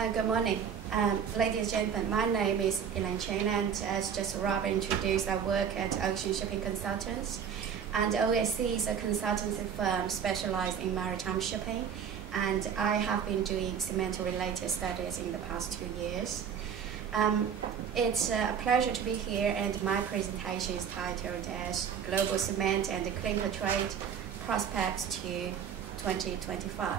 Good morning. Ladies and gentlemen, my name is Elaine Chen, and as just Rob introduced, I work at Ocean Shipping Consultants. And OSC is a consultancy firm specialized in maritime shipping, and I have been doing cement-related studies in the past 2 years. It's a pleasure to be here, and my presentation is titled as Global Cement and Clinker Trade Prospects to 2025.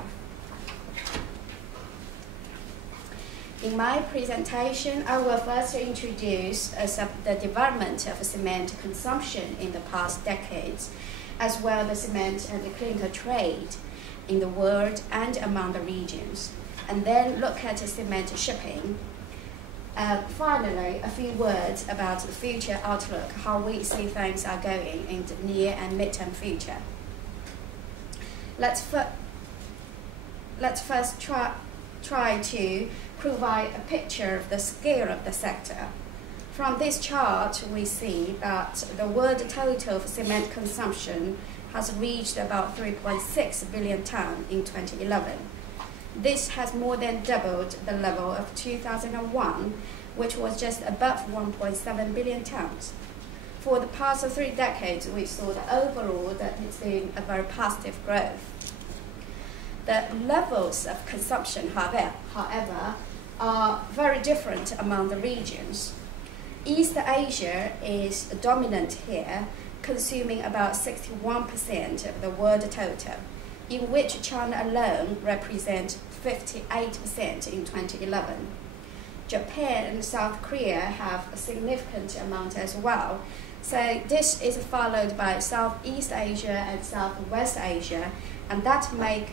In my presentation, I will first introduce the development of cement consumption in the past decades, as well as cement and the clinker trade in the world and among the regions, and then look at cement shipping. Finally, a few words about the future outlook, how we see things are going in the near and mid-term future. Let's first try to provide a picture of the scale of the sector. From this chart, we see that the world total of cement consumption has reached about 3.6 billion tonnes in 2011. This has more than doubled the level of 2001, which was just above 1.7 billion tonnes. For the past 3 decades, we saw that overall that it's been a very positive growth. The levels of consumption, however, are very different among the regions. East Asia is dominant here, consuming about 61% of the world total, in which China alone represents 58% in 2011. Japan and South Korea have a significant amount as well. So this is followed by Southeast Asia and Southwest Asia, and that make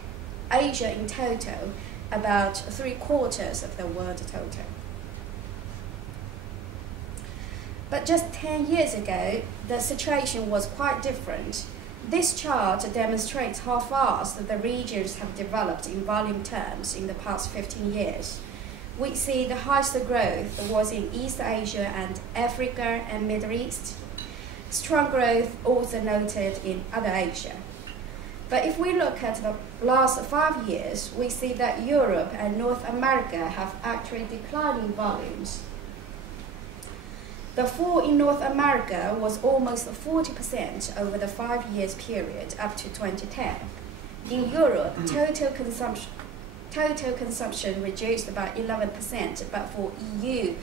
Asia in total about 3/4 of the world total. But just 10 years ago, the situation was quite different. This chart demonstrates how fast the regions have developed in volume terms in the past 15 years. We see the highest growth was in East Asia and Africa and Middle East. Strong growth also noted in other Asia. But if we look at the last 5 years, we see that Europe and North America have actually declining volumes. The fall in North America was almost 40% over the 5 years period up to 2010. In Europe, total consumption reduced about 11%, but for EU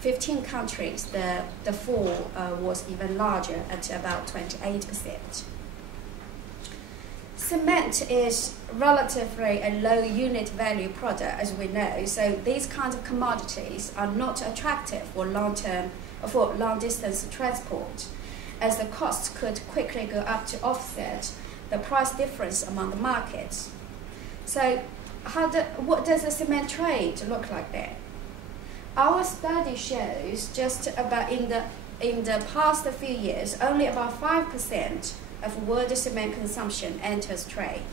15 countries, the fall was even larger at about 28%. Cement is relatively a low unit value product, as we know, so these kinds of commodities are not attractive for long distance transport, as the costs could quickly go up to offset the price difference among the markets. So what does the cement trade look like there? Our study shows just about in the past few years, only about 5% of world cement consumption enters trade.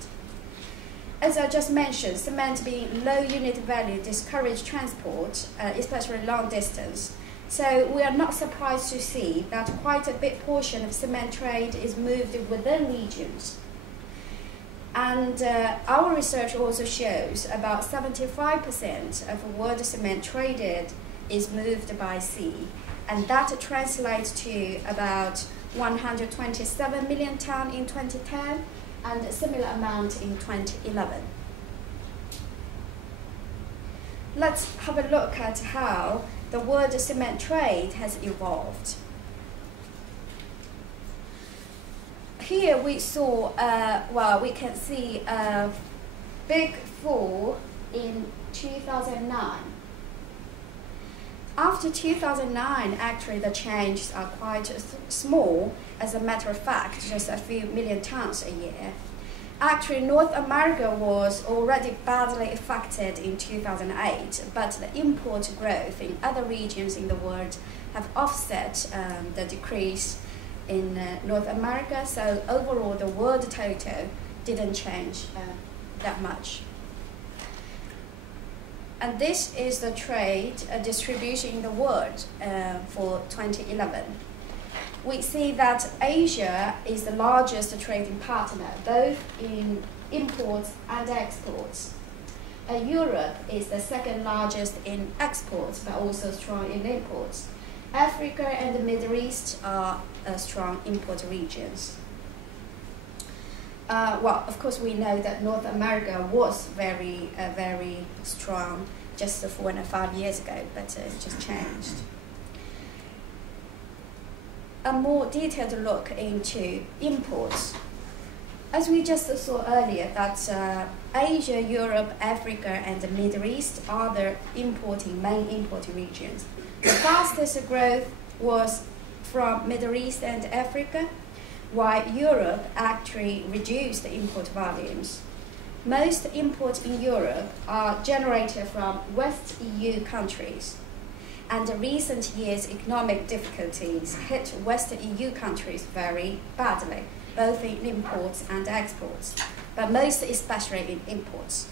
As I just mentioned, cement being low unit value discourages transport, especially long distance. So we are not surprised to see that quite a big portion of cement trade is moved within regions. And our research also shows about 75% of world cement traded is moved by sea, and that translates to about 127 million tonnes in 2010 and a similar amount in 2011. Let's have a look at how the world cement trade has evolved. Here we saw, we can see a big fall in 2009. After 2009, actually the changes are quite small. As a matter of fact, just a few million tonnes a year. Actually, North America was already badly affected in 2008, but the import growth in other regions in the world have offset the decrease in North America. So overall, the world total didn't change that much. And this is the trade distribution in the world for 2011. We see that Asia is the largest trading partner, both in imports and exports. Europe is the second largest in exports, but also strong in imports. Africa and the Middle East are strong import regions. Well, of course, we know that North America was very strong just 4.5 years ago, but it's just changed. A more detailed look into imports. As we just saw earlier, that Asia, Europe, Africa, and the Middle East are the main importing regions. The fastest growth was from Middle East and Africa, while Europe actually reduced the import volumes. Most imports in Europe are generated from West EU countries, and the recent years' economic difficulties hit West EU countries very badly, both in imports and exports, but most especially in imports.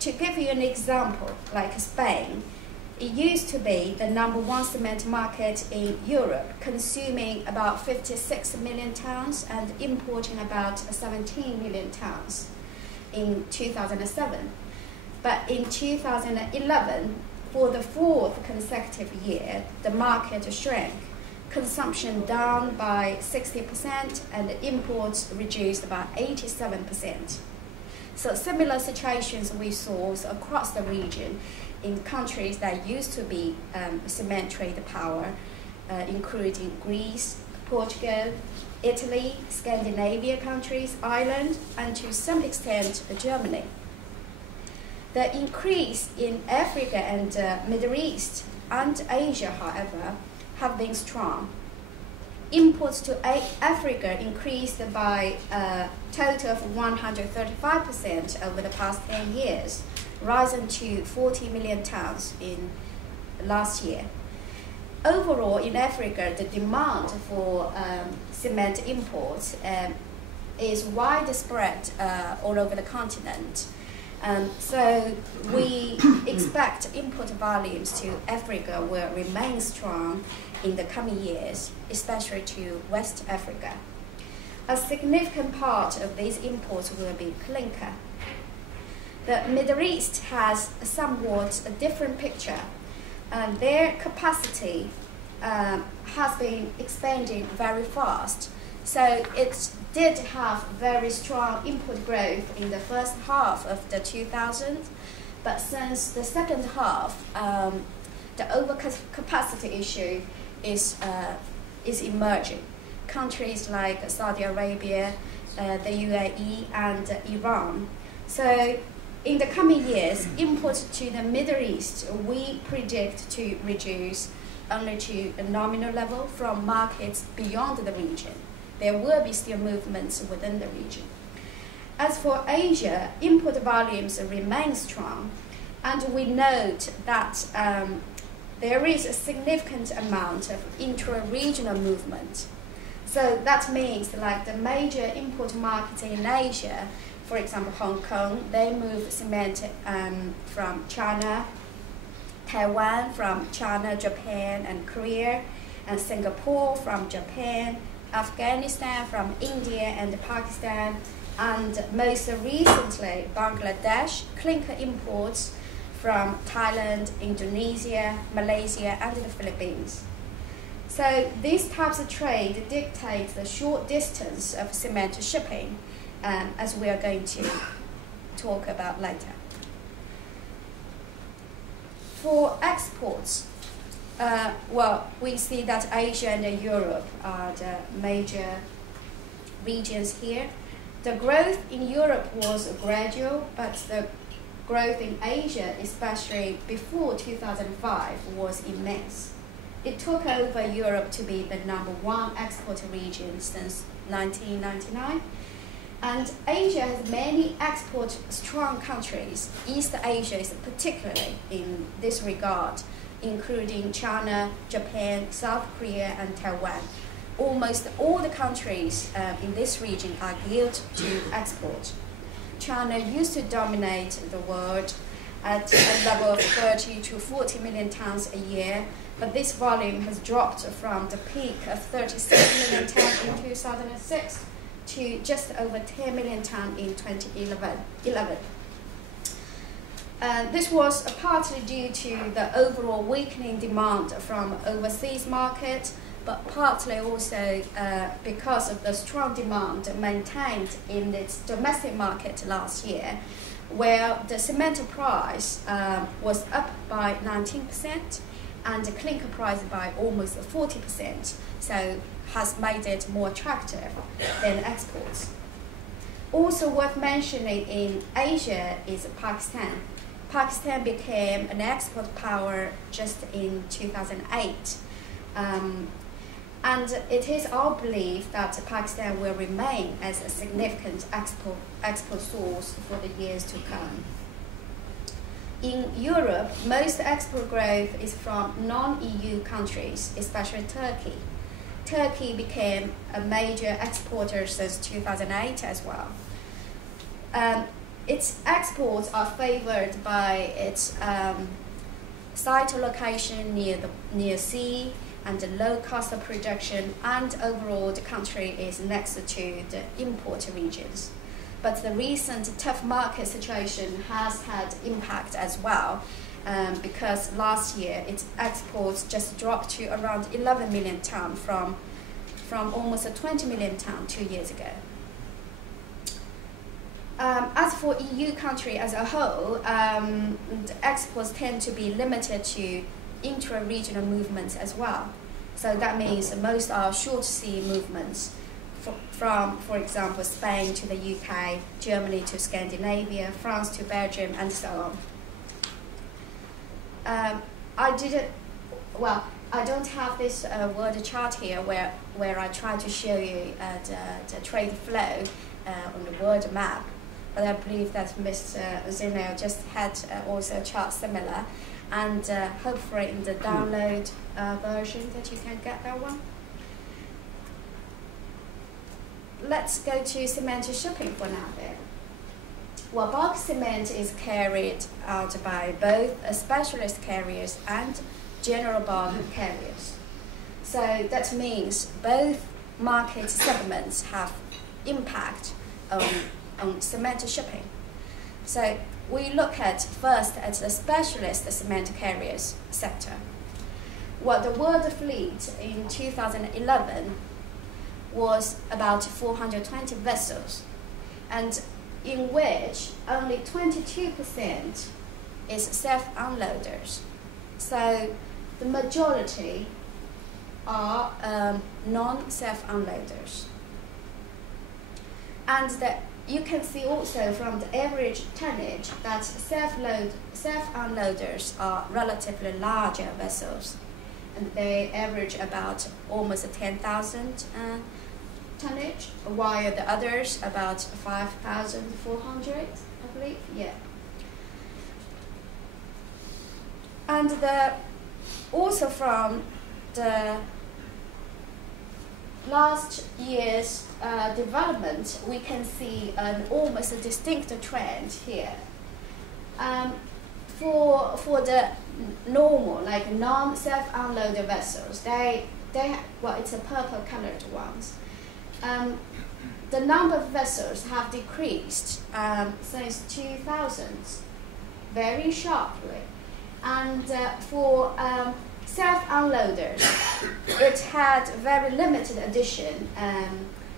To give you an example, like Spain, it used to be the #1 cement market in Europe, consuming about 56 million tons and importing about 17 million tons in 2007. But in 2011, for the fourth consecutive year, the market shrank, consumption down by 60% and imports reduced by 87%. So similar situations we saw across the region in countries that used to be cement trade power, including Greece, Portugal, Italy, Scandinavia countries, Ireland, and to some extent Germany. The increase in Africa and Middle East and Asia, however, have been strong. Imports to Africa increased by a total of 135% over the past 10 years, rising to 40 million tons in last year. Overall, in Africa, the demand for cement imports is widespread all over the continent. So we expect import volumes to Africa will remain strong in the coming years, especially to West Africa. A significant part of these imports will be clinker. The Middle East has somewhat a different picture. Their capacity has been expanding very fast. So it did have very strong import growth in the first half of the 2000s, but since the second half, the overcapacity issue is emerging. Countries like Saudi Arabia, the UAE, and Iran. So in the coming years, imports to the Middle East, we predict to reduce only to a nominal level from markets beyond the region. There will be still movements within the region. As for Asia, import volumes remain strong, and we note that there is a significant amount of intra-regional movement. So that means like the major import markets in Asia, for example, Hong Kong, they move cement from China, Taiwan from China, Japan, and Korea, and Singapore from Japan, Afghanistan from India and Pakistan, and most recently, Bangladesh, clinker imports from Thailand, Indonesia, Malaysia, and the Philippines. So these types of trade dictate the short distance of cement shipping, as we are going to talk about later. For exports, well, we see that Asia and Europe are the major regions here. The growth in Europe was gradual, but the growth in Asia, especially before 2005, was immense. It took over Europe to be the #1 export region since 1999. And Asia has many export-strong countries. East Asia is particularly in this regard, including China, Japan, South Korea, and Taiwan. Almost all the countries in this region are geared to export. China used to dominate the world at a level of 30 to 40 million tons a year, but this volume has dropped from the peak of 36 million tons in 2006 to just over 10 million tons in 2011. This was partly due to the overall weakening demand from overseas market, but partly also because of the strong demand maintained in its domestic market last year, where the cement price was up by 19% and the clinker price by almost 40%, so has made it more attractive than exports. Also worth mentioning in Asia is Pakistan. Pakistan became an export power just in 2008. And it is our belief that Pakistan will remain as a significant export source for the years to come. In Europe, most export growth is from non-EU countries, especially Turkey. Turkey became a major exporter since 2008 as well. Its exports are favored by its site location near sea and the low cost of production, and overall the country is next to the import regions. But the recent tough market situation has had impact as well, because last year its exports just dropped to around 11 million tonnes from almost 20 million tonnes 2 years ago. As for EU country as a whole, the exports tend to be limited to intra-regional movements as well. So that means most are short sea movements from, for example, Spain to the UK, Germany to Scandinavia, France to Belgium, and so on. I don't have this word chart here where I try to show you the trade flow on the world map. But I believe that Mr. Zeno just had also a chart similar, and hopefully in the download version that you can get that one. Let's go to cement shipping for now then. Well, bulk cement is carried out by both specialist carriers and general bulk carriers. So that means both market segments have impact on cement shipping. So we look at first at the specialist cement carriers sector. Well, the world fleet in 2011 was about 420 vessels, and in which only 22% is self-unloaders. So the majority are non-self-unloaders. And you can see also from the average tonnage that self-unloaders are relatively larger vessels, and they average about almost 10,000 tonnage, while the others about 5,400, I believe, yeah. And also from the last year's development, we can see an almost a distinct trend here. For the normal, like non-self-unloaded vessels, well, it's a purple-colored ones. The number of vessels have decreased since 2000 very sharply, and for self-unloaders, it had very limited addition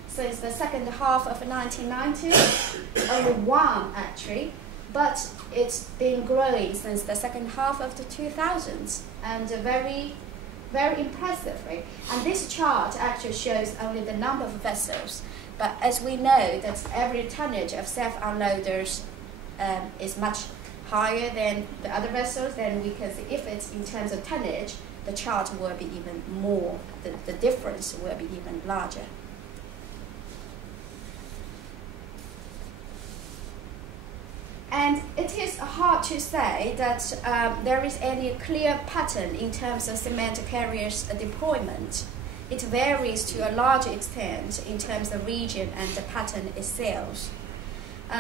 since the second half of the 1990s, only one actually, but it's been growing since the second half of the 2000s, and very, very impressively. And this chart actually shows only the number of vessels, but as we know that every tonnage of self-unloaders is much higher than the other vessels, then we can see if it's in terms of tonnage, the chart will be even more, the difference will be even larger. And it is hard to say that there is any clear pattern in terms of cement carriers deployment. It varies to a large extent in terms of region and the pattern itself.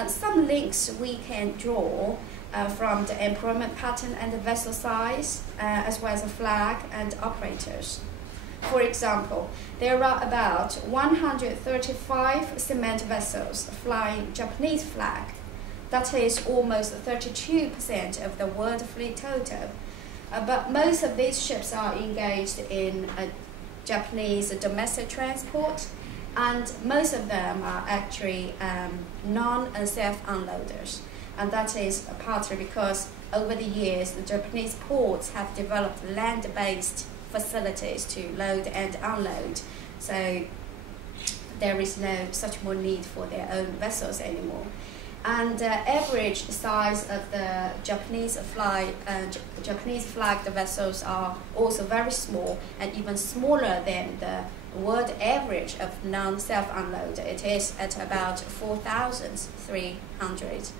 Some links we can draw from the employment pattern and the vessel size, as well as the flag and operators. For example, there are about 135 cement vessels flying Japanese flag, that is almost 32% of the world fleet total. But most of these ships are engaged in Japanese domestic transport, and most of them are actually non-self-unloaders. And that is partly because over the years, the Japanese ports have developed land-based facilities to load and unload. So there is no such more need for their own vessels anymore. And the average size of the Japanese flagged vessels are also very small, and even smaller than the world average of non-self-unload. It is at about 4,300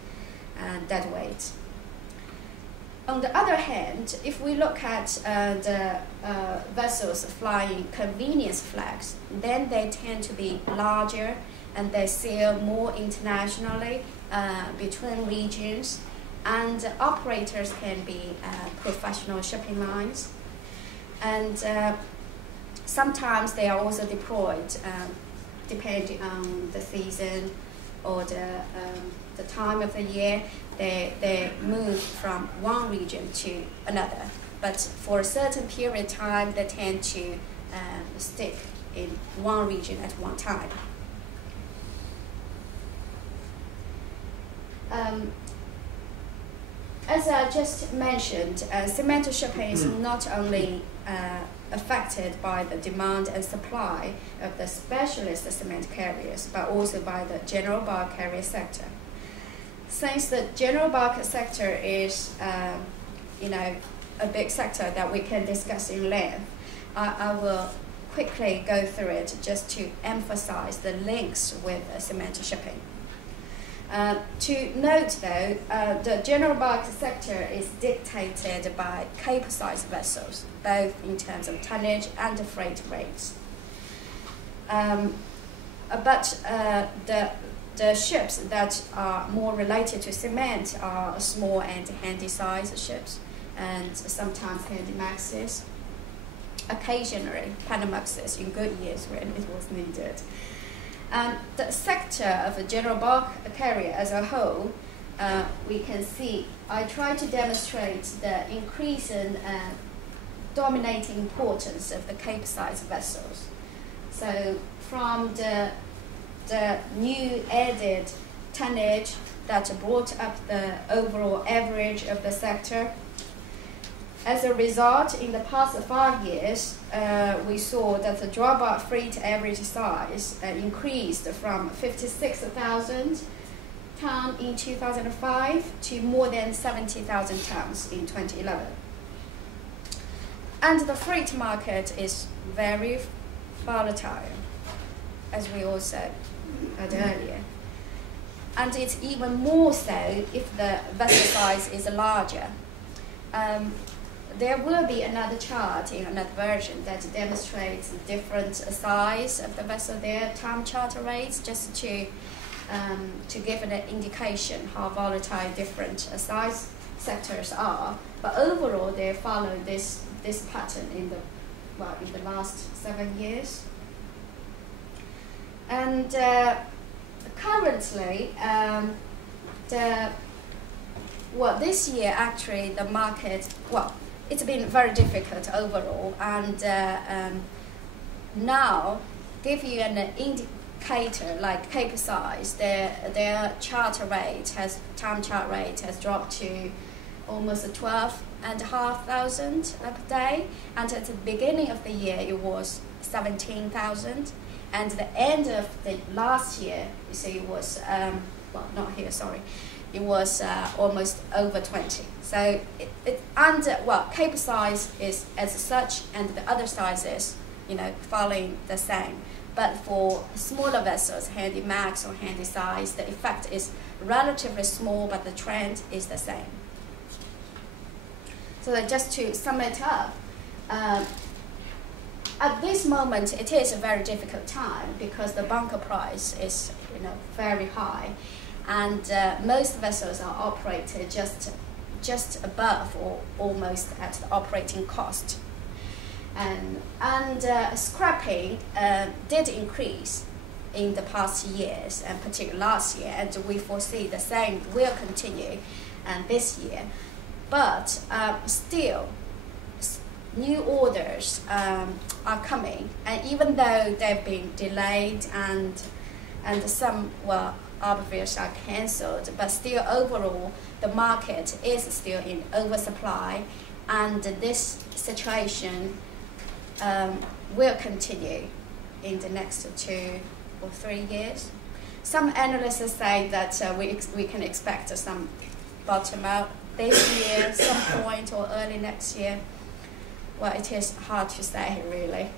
deadweight. On the other hand, if we look at the vessels flying convenience flags, then they tend to be larger and they sail more internationally between regions, and operators can be professional shipping lines. And sometimes they are also deployed depending on the season or the time of the year. They move from one region to another, but for a certain period of time they tend to stick in one region at one time. As I just mentioned, cement shipping is not only affected by the demand and supply of the specialist cement carriers, but also by the general bulk carrier sector. Since the general bulk sector is, a big sector that we can discuss in length, I will quickly go through it just to emphasize the links with cement shipping. To note though, the general bulk sector is dictated by Cape-sized vessels, both in terms of tonnage and freight rates. But the ships that are more related to cement are small and handy-sized ships, and sometimes handy-maxes, occasionally Panamaxes in good years when it was needed. The sector of the general bulk carrier as a whole, we can see, I try to demonstrate the increasing dominating importance of the Cape-sized vessels. So from the new added tonnage that brought up the overall average of the sector. As a result, in the past 5 years, we saw that the dry bulk fleet average size increased from 56,000 tons in 2005 to more than 70,000 tons in 2011. And the freight market is very volatile, as we also said earlier. And it's even more so if the vessel size is larger. There will be another chart in another version that demonstrates the different size of the vessel there, time charter rates, just to give an indication how volatile different size sectors are. But overall, they follow this pattern in the last 7 years. And currently, this year actually the market, it's been very difficult overall, and now give you an indicator like Cape size, their charter rate time chart rate has dropped to almost 12,500 per day, and at the beginning of the year it was 17,000, and the end of the last year, you see, it was it was almost over 20. So Cape size is as such, and the other sizes, following the same. But for smaller vessels, handy max or handy size, the effect is relatively small, but the trend is the same. So just to sum it up, at this moment, it is a very difficult time because the bunker price is, very high, and most vessels are operated just above or almost at the operating cost. And scrapping did increase, in the past years, and particularly last year, and we foresee the same will continue this year. But still, new orders are coming, and even though they've been delayed and some were obviously are cancelled, but still overall the market is still in oversupply, and this situation will continue in the next 2 or 3 years. Some analysts say that we can expect some bottom out this year, some point, or early next year. Well, it is hard to say, really.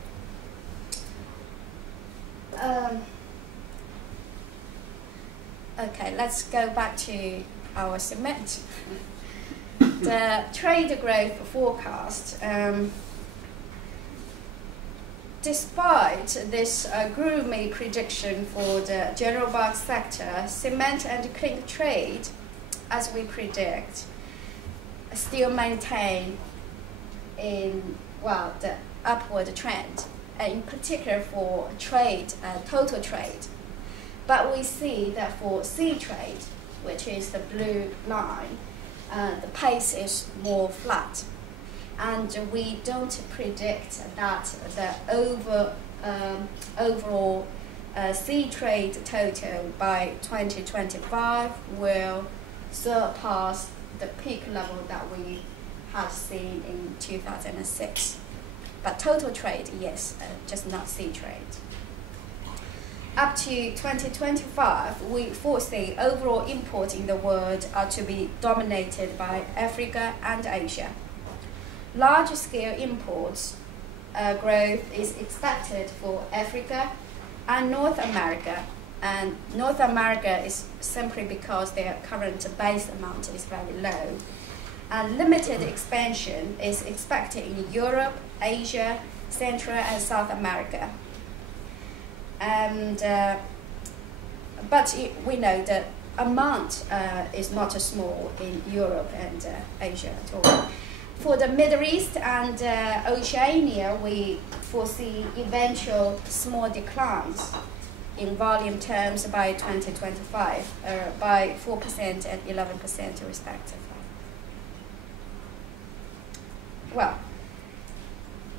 Okay, let's go back to our cement. The trade growth forecast. Despite this gloomy prediction for the general bulk sector, cement and clinker trade, as we predict, still maintain the upward trend, in particular for trade, total trade. But we see that for sea trade, which is the blue line, the pace is more flat. And we don't predict that the overall sea trade total by 2025 will surpass the peak level that we have seen in 2006. But total trade, yes, just not sea trade. Up to 2025, we foresee overall imports in the world are to be dominated by Africa and Asia. Large-scale imports growth is expected for Africa and North America. And North America is simply because their current base amount is very low. And limited expansion is expected in Europe, Asia, Central and South America. And but we know the amount is not small in Europe and Asia at all. For the Middle East and Oceania, we foresee eventual small declines in volume terms by 2025, by 4% and 11% respectively. Well,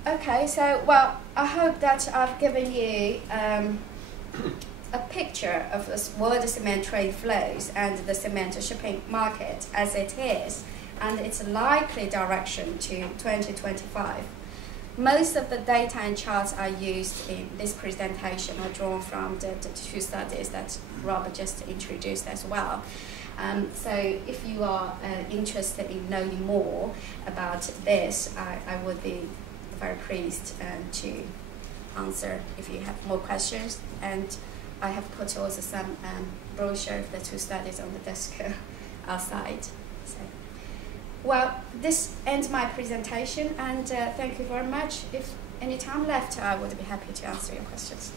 okay, so, well, I hope that I've given you a picture of the world cement trade flows and the cement shipping market as it is, and its likely direction to 2025. Most of the data and charts I used in this presentation are drawn from the 2 studies that Robert just introduced as well. So if you are interested in knowing more about this, I would be very pleased to answer if you have more questions. And I have put also some brochure of the 2 studies on the desk outside. So, well, this ends my presentation, and thank you very much. If any time left, I would be happy to answer your questions.